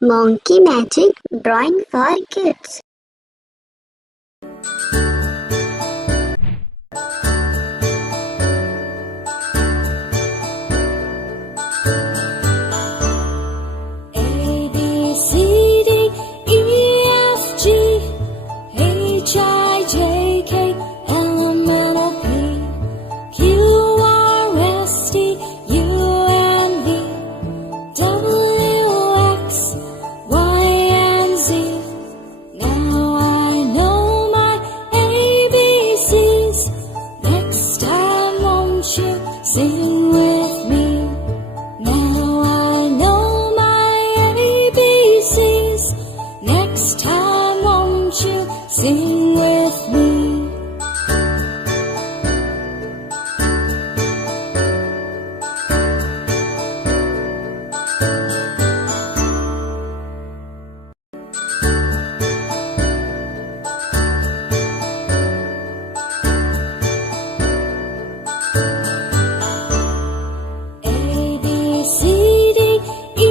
Monkey Magic Drawing for Kids. A, B, C, D, E, F, G, H, I, J, K, L, M, N, O, P, Q, R, S, T, U, N, V, W, X, Y, and Z. Now I know my ABCs. Next time, won't you sing with me? Now I know my ABCs. Next time, won't you sing with me? A, B, C, D, E,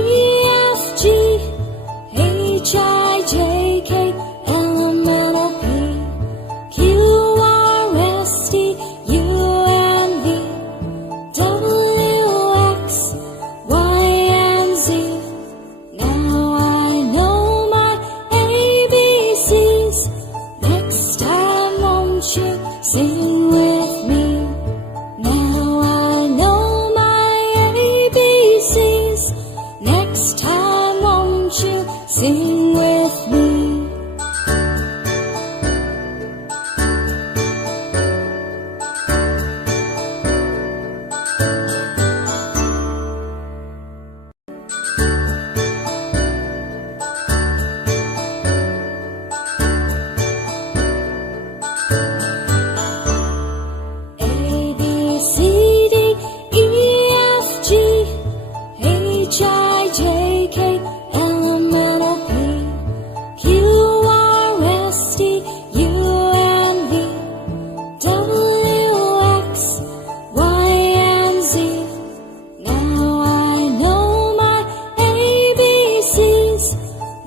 F, G, H, I, J, K, L, M, N, O, P, Q, R, S, T, U, N, V, W, X, Y, and Z. Now I know my ABCs. Next time, won't you sing with me? Now I know my ABCs. Next time, won't you sing with me? A, B, C, D, E, F, G, H, I, J, K, L, M, N, O, P, Q, R, S, T, U, N, V, W, X, Y, and Z. Now I know my ABCs.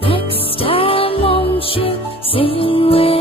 Next time, won't you sing with